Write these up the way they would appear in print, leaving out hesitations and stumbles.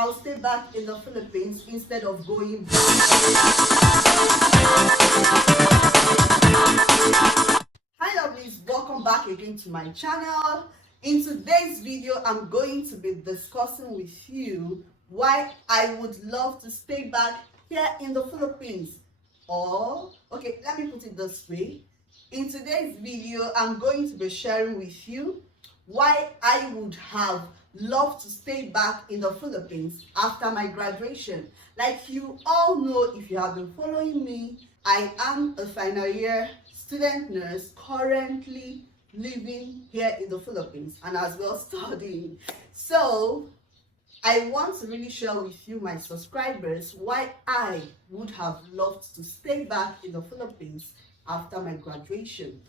I'll stay back in the Philippines instead of going back. Hi lovelies, welcome back again to my channel. In today's video, I'm going to be discussing with you why I would love to stay back here in the Philippines. Or, okay, let me put it this way. In today's video, I'm going to be sharing with you why I would have loved to stay back in the Philippines after my graduation. Like you all know, if you have been following me, I am a final year student nurse currently living here in the Philippines and as well studying. So I want to really share with you, my subscribers, why I would have loved to stay back in the Philippines after my graduation.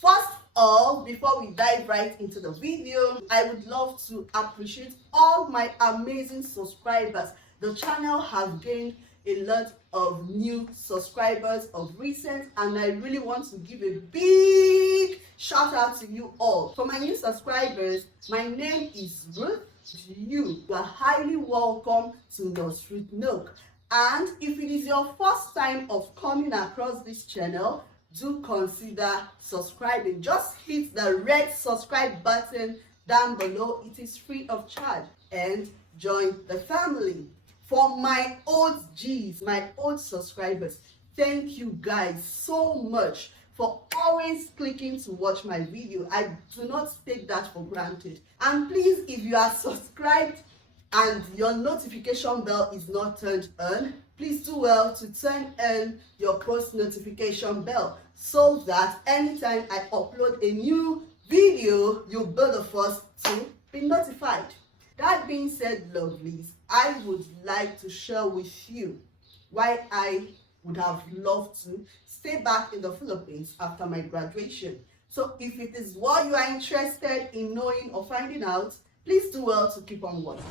First of all, before we dive right into the video, I would love to appreciate all my amazing subscribers. The channel has gained a lot of new subscribers of recent, and I really want to give a big shout out to you all. For my new subscribers, my name is Ruth. You are highly welcome to Nurse Ruth Nook. And if it is your first time of coming across this channel, do consider subscribing. Just hit the red subscribe button down below. It is free of charge, and join the family. For my old G's, my old subscribers, thank you guys so much for always clicking to watch my video. I do not take that for granted. And please, if you are subscribed and your notification bell is not turned on, please do well to turn on your post notification bell so that anytime I upload a new video, you'll be the first to be notified. That being said, lovelies, I would like to share with you why I would have loved to stay back in the Philippines after my graduation. So if it is what you are interested in knowing or finding out, please do well to keep on watching.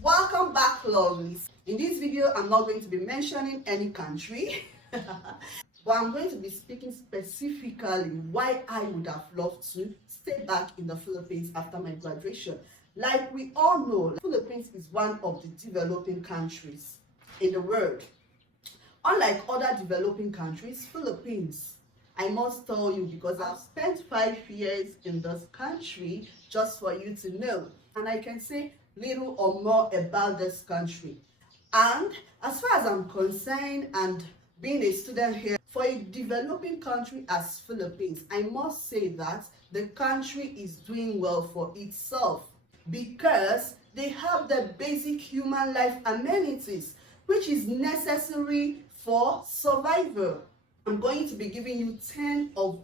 Welcome back, lovelies. In this video, I'm not going to be mentioning any country, but I'm going to be speaking specifically why I would have loved to stay back in the Philippines after my graduation. Like we all know, the Philippines is one of the developing countries in the world. Unlike other developing countries, Philippines, I must tell you, because I've spent 5 years in this country, just for you to know, and I can say little or more about this country. And as far as I'm concerned, and being a student here, for a developing country as Philippines, I must say that the country is doing well for itself, because they have the basic human life amenities which is necessary for survival. I'm going to be giving you 10 of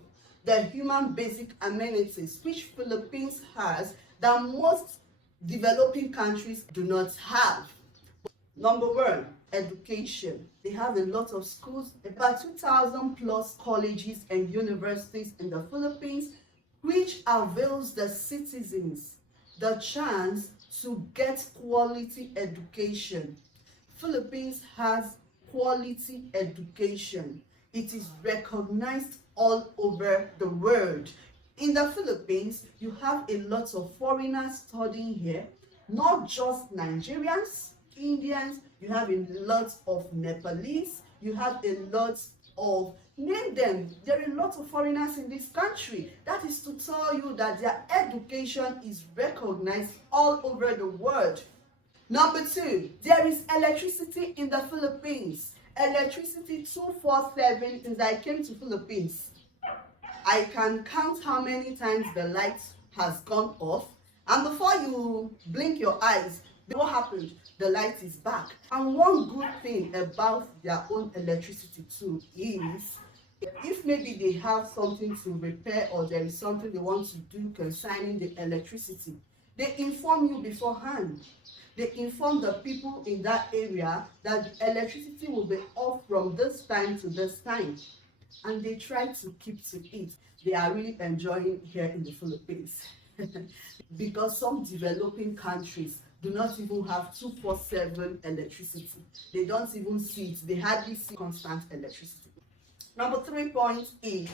the human basic amenities which Philippines has that most developing countries do not have. Number 1, education. They have a lot of schools, about 2,000 plus colleges and universities in the Philippines, which avails the citizens the chance to get quality education. Philippines has quality education. It is recognized all over the world. In the Philippines, you have a lot of foreigners studying here, not just Nigerians, Indians, you have a lot of Nepalese, you have a lot of, name them, there are a lot of foreigners in this country. That is to tell you that their education is recognized all over the world. Number 2, there is electricity in the Philippines. Electricity 247 since I came to Philippines. I can count how many times the light has gone off, and before you blink your eyes, what happened? The light is back. And one good thing about their own electricity too is, if maybe they have something to repair or there is something they want to do concerning the electricity, they inform you beforehand. They inform the people in that area that the electricity will be off from this time to this time, and they try to keep to it. They are really enjoying here in the Philippines because some developing countries do not even have 247 electricity. They don't even see it. They hardly see constant electricity. Number 3 point is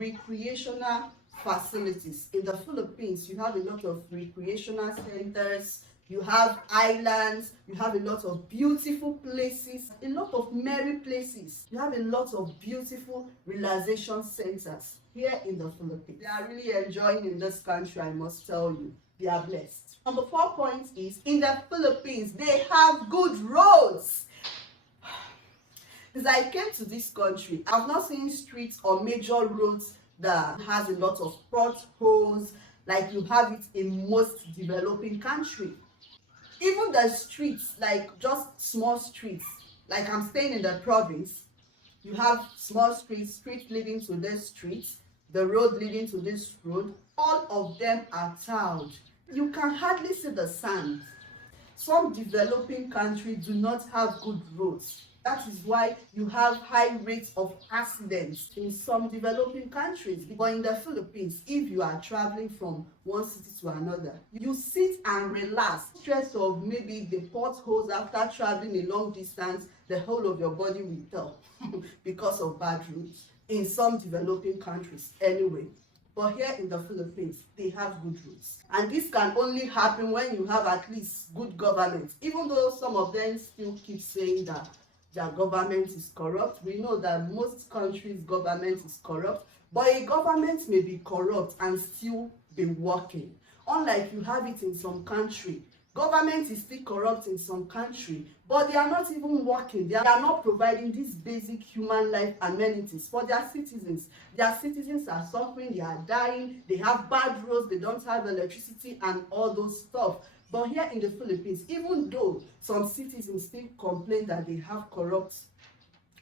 recreational facilities. In the Philippines, you have a lot of recreational centers, you have islands, you have a lot of beautiful places, a lot of merry places. You have a lot of beautiful relaxation centers here in the Philippines. They are really enjoying in this country, I must tell you. They are blessed. Number 4 point is, in the Philippines, they have good roads. Since I came to this country, I've not seen streets or major roads that has a lot of potholes like you have it in most developing countries. Even the streets, like just small streets, like I'm staying in the province, you have small streets, streets leading to this street, the road leading to this road, all of them are tiled. You can hardly see the sand. Some developing countries do not have good roads. That is why you have high rates of accidents in some developing countries. But in the Philippines, if you are traveling from one city to another, you sit and relax. Stress of maybe the potholes after traveling a long distance, the whole of your body will tell because of bad roads. In some developing countries, anyway. But here in the Philippines, they have good roads. And this can only happen when you have at least good government. Even though some of them still keep saying that their government is corrupt. We know that most countries' government is corrupt. But a government may be corrupt and still be working. Unlike you have it in some country. Government is still corrupt in some country, but they are not even working. They are not providing these basic human life amenities for their citizens. Their citizens are suffering, they are dying, they have bad roads, they don't have electricity and all those stuff. But here in the Philippines, even though some citizens still complain that they have corrupt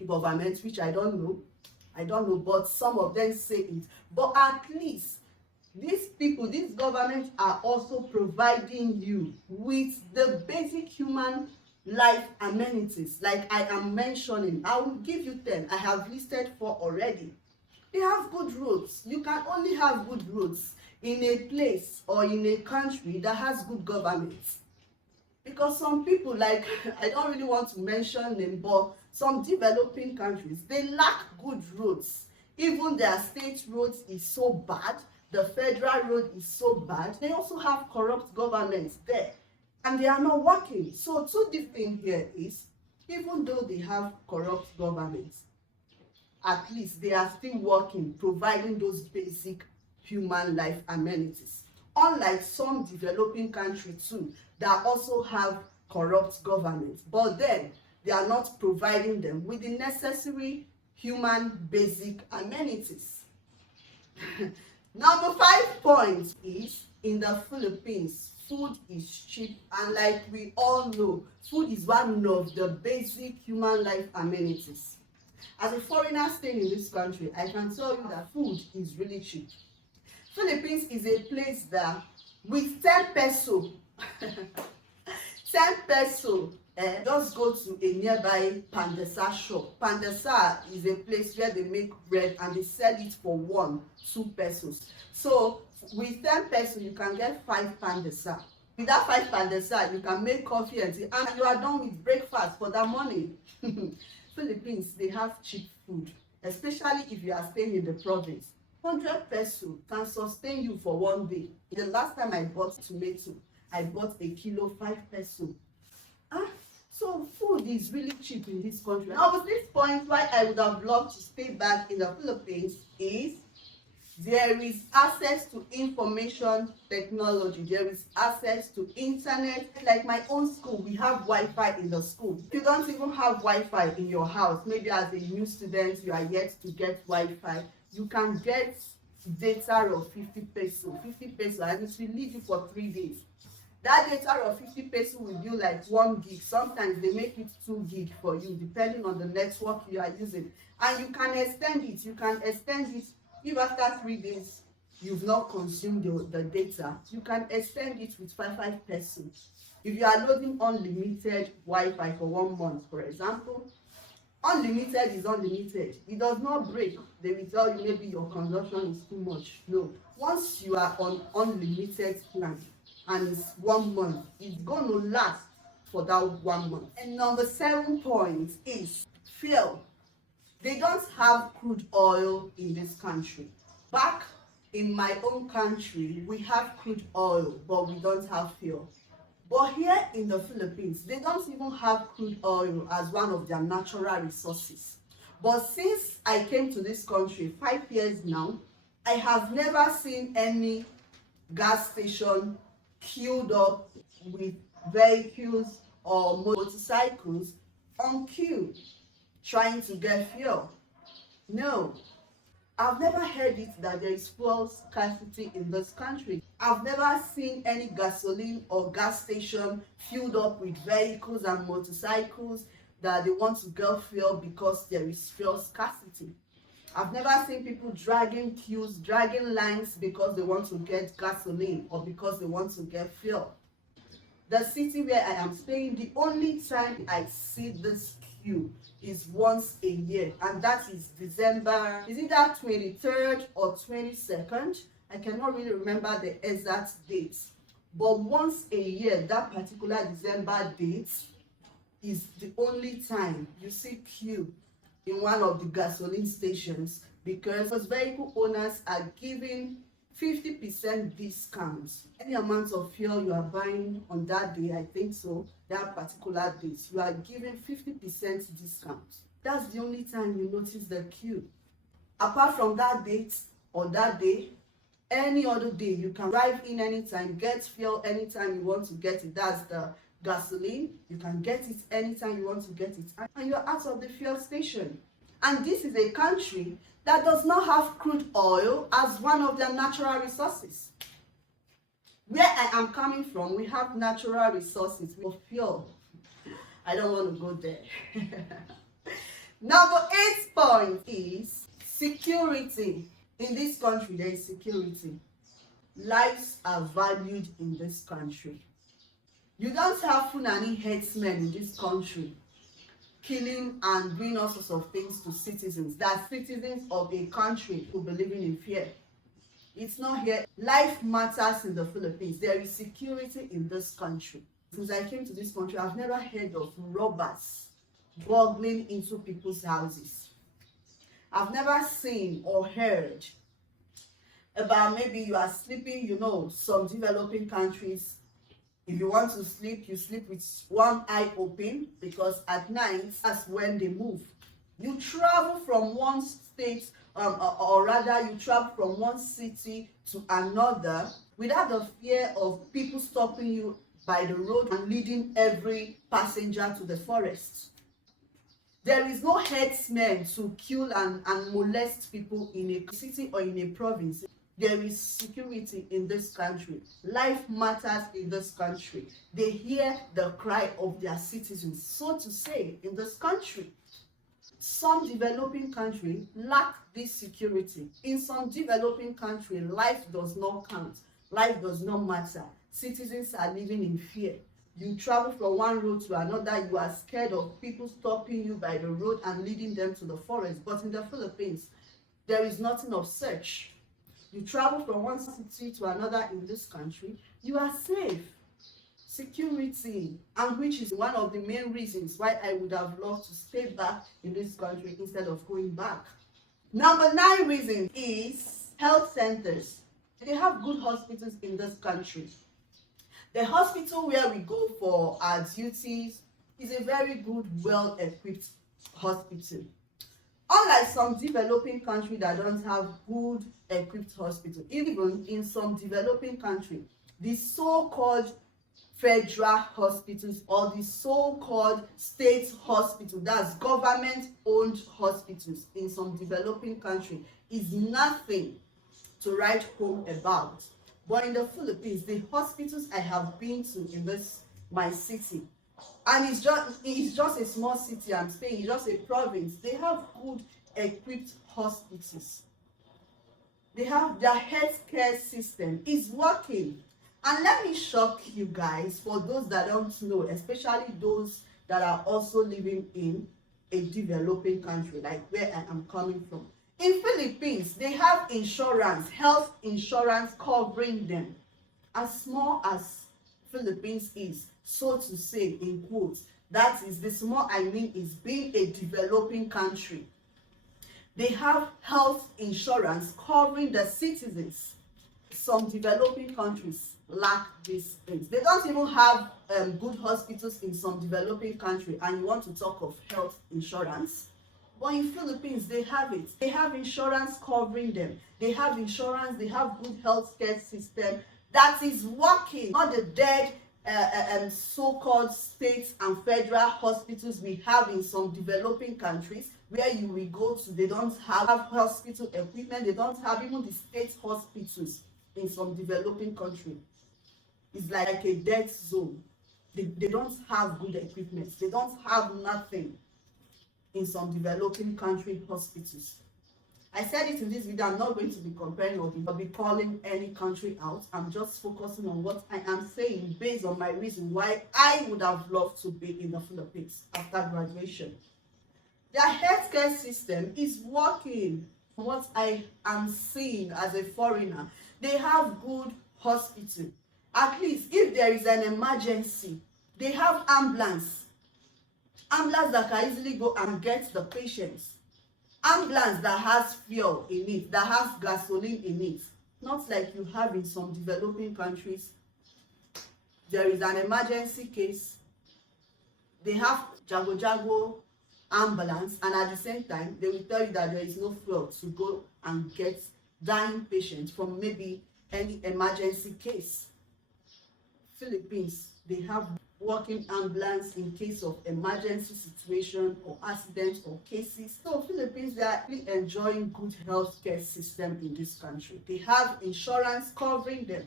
government, which I don't know, but some of them say it. But at least these people, these governments are also providing you with the basic human life amenities like I am mentioning. I will give you 10. I have listed 4 already. They have good roads. You can only have good roads in a place or in a country that has good government. Because some people, like, I don't really want to mention them, but some developing countries, they lack good roads. Even their state roads is so bad. The federal road is so bad. They also have corrupt governments there. And they are not working. So two different here is, even though they have corrupt governments, at least they are still working, providing those basic human life amenities. Unlike some developing countries too, that also have corrupt governments. But then, they are not providing them with the necessary human basic amenities. Number 5 point is, in the Philippines, food is cheap, and like we all know, food is one of the basic human life amenities. As a foreigner staying in this country, I can tell you that food is really cheap. Philippines is a place that with 10 peso, 10 peso, just go to a nearby pandesa shop. Pandesa is a place where they make bread and they sell it for 2 pesos. So with 10 pesos, you can get 5 pandesa. With that 5 pandesa, you can make coffee and tea, and you are done with breakfast for that morning. Philippines, they have cheap food, especially if you are staying in the province. 100 peso can sustain you for 1 day. The last time I bought tomato, I bought a kilo 5 peso. So food is really cheap in this country. Now, with this point, why I would have loved to stay back in the Philippines is there is access to information technology. There is access to internet. Like my own school, we have Wi-Fi in the school. If you don't even have Wi-Fi in your house, maybe as a new student, you are yet to get Wi-Fi, you can get data of 50 peso. 50 peso, and it will lead you for 3 days. That data of 50 peso will be like 1 gig. Sometimes they make it 2 gig for you, depending on the network you are using. And you can extend it. You can extend it if after 3 days you've not consumed the data. You can extend it with 5 pesos. If you are loading unlimited Wi-Fi for 1 month, for example, unlimited is unlimited. It does not break. They will tell you maybe your consumption is too much. No. Once you are on unlimited plan, and it's 1 month, it's going to last for that 1 month. And number 7 point is fuel. They don't have crude oil in this country. Back In my own country, we have crude oil, but we don't have fuel. But here in the Philippines, they don't even have crude oil as one of their natural resources. But since I came to this country 5 years now, I have never seen any gas station queued up with vehicles or motorcycles on queue trying to get fuel. No, I've never heard it that there is fuel scarcity in this country. I've never seen any gasoline or gas station filled up with vehicles and motorcycles that they want to get fuel because there is fuel scarcity. I've never seen people dragging queues, dragging lines because they want to get gasoline or because they want to get fuel. The city where I am staying, the only time I see this queue is once a year, and that is December, is it that 23rd or 22nd? I cannot really remember the exact date, but once a year, that particular December date is the only time you see queue in one of the gasoline stations, because those vehicle owners are giving 50% discounts. Any amount of fuel you are buying on that day, I think so, that particular date, you are giving 50% discount. That's the only time you notice the queue. Apart from that date or that day, any other day, you can drive in anytime, get fuel anytime you want to get it. That's the gasoline. You can get it anytime you want to get it, and you're out of the fuel station. And this is a country that does not have crude oil as one of their natural resources. Where I am coming from, we have natural resources for fuel. I don't want to go there. Number 8 point is security. In this country, there is security. Lives are valued in this country. You don't have Fulani headsmen in this country killing and doing all sorts of things to citizens. That citizens of a country who be living in fear. It's not here. Life matters in the Philippines. There is security in this country. Since I came to this country, I've never heard of robbers burgling into people's houses. I've never seen or heard about maybe you are sleeping, some developing countries. If you want to sleep, you sleep with one eye open, because at night, that's when they move. You travel from one state, or rather you travel from one city to another without the fear of people stopping you by the road and leading every passenger to the forest. There is no headsman to kill and molest people in a city or in a province. There is security in this country. Life matters in this country. They hear the cry of their citizens, so to say, in this country. Some developing countries lack this security. In some developing countries, life does not count. Life does not matter. Citizens are living in fear. You travel from one road to another, you are scared of people stopping you by the road and leading them to the forest. But in the Philippines, there is nothing of such. You travel from one city to another in this country, you are safe. Security, and which is one of the main reasons why I would have loved to stay back in this country instead of going back. Number 9 reason is health centers. They have good hospitals in this country. The hospital where we go for our duties is a very good, well-equipped hospital. Unlike some developing countries that don't have good equipped hospitals, even in some developing countries, the so-called federal hospitals or the so-called state hospital, that's government-owned hospitals in some developing countries, is nothing to write home about. But in the Philippines, the hospitals I have been to in my city, and it's just a small city I'm staying, it's just a province, they have good equipped hospitals. They have their healthcare system is working. And let me shock you guys, for those that don't know, especially those that are also living in a developing country like where I am coming from. In Philippines, they have insurance, health insurance covering them. As small as Philippines is, so to say, in quotes, that is, the small I mean is being a developing country. They have health insurance covering the citizens. Some developing countries lack these things. They don't even have good hospitals in some developing country, and you want to talk of health insurance. But in Philippines, they have it. They have insurance covering them. They have insurance, they have good healthcare system that is working. Not the dead so-called state and federal hospitals we have in some developing countries where you will go to, they don't have hospital equipment, they don't have even the state hospitals in some developing country. It's like a death zone. They don't have good equipment, they don't have nothing in some developing country hospitals. I said it in this video, I'm not going to be comparing or be calling any country out. I'm just focusing on what I am saying based on my reason why I would have loved to be in the Philippines after graduation. Their healthcare system is working. What I am seeing as a foreigner, they have good hospital. At least if there is an emergency, they have ambulance that can easily go and get the patients. Ambulance that has fuel in it, that has gasoline in it. Not like you have in some developing countries. There is an emergency case, they have jago ambulance, and at the same time they will tell you that there is no fuel to go and get dying patients from maybe any emergency case. Philippines, they have working ambulance in case of emergency situation or accidents or cases. So Philippines, they are actually enjoying good healthcare system in this country. They have insurance covering them,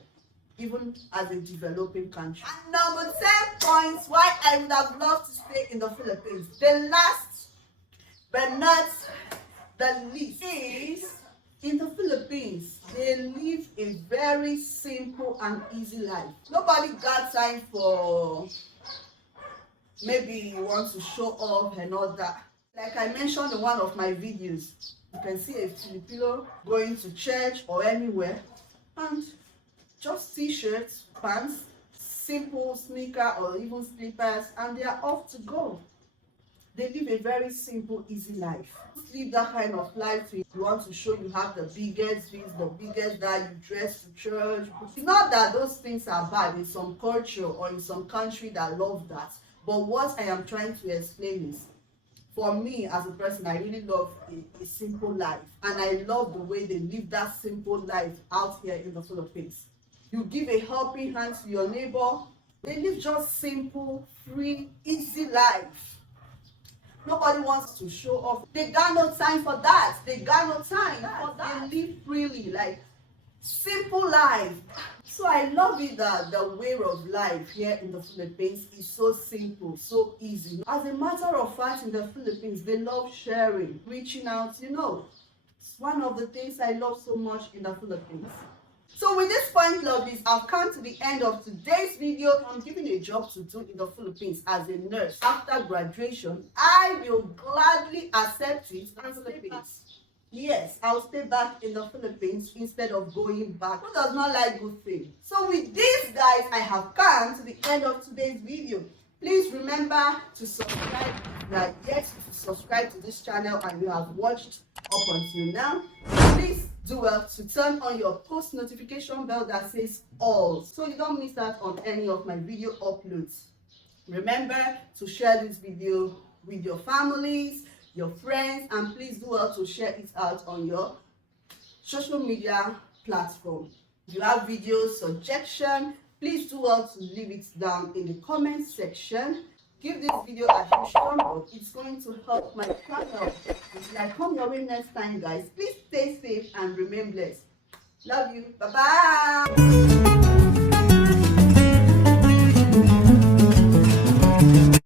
even as a developing country. And number 10 points why I would have loved to stay in the Philippines. The last but not the least is, in the Philippines, they live a very simple and easy life. Nobody got time for maybe you want to show off and all that. Like I mentioned in one of my videos, you can see a Filipino going to church or anywhere and just t-shirts, pants, simple sneaker or even slippers, and they are off to go. They live a very simple, easy life. Live that kind of life. You want to show you have the biggest this, the biggest that, you dress to church. It's not that those things are bad in some culture or in some country that love that. But what I am trying to explain is, for me as a person, I really love a simple life. And I love the way they live that simple life out here in the Philippines. You give a helping hand to your neighbor. They live just simple, free, easy life. Nobody wants to show off. They got no time for that. They got no time for that. They live freely, like simple life. So I love it that the way of life here in the Philippines is so simple, so easy. As a matter of fact, in the Philippines, they love sharing, reaching out, It's one of the things I love so much in the Philippines. So with this point, lovelies, I've come to the end of today's video. I'm given a job to do in the Philippines as a nurse. After graduation, I will gladly accept it and stay back. Yes, I'll stay back in the Philippines instead of going back. Who does not like good things? So with this, guys, I have come to the end of today's video. Please remember to subscribe if you are yet to subscribe to this channel and you have watched up until now. Please do well to turn on your post notification bell that says all, so you don't miss out on any of my video uploads. Remember to share this video with your families, your friends, and please do well to share it out on your social media platform. If you have video suggestion, please do well to leave it down in the comment section. Give this video a huge thumbs up. It's going to help my channel. Until I come your way next time, guys, please stay safe and remain blessed. Love you. Bye-bye.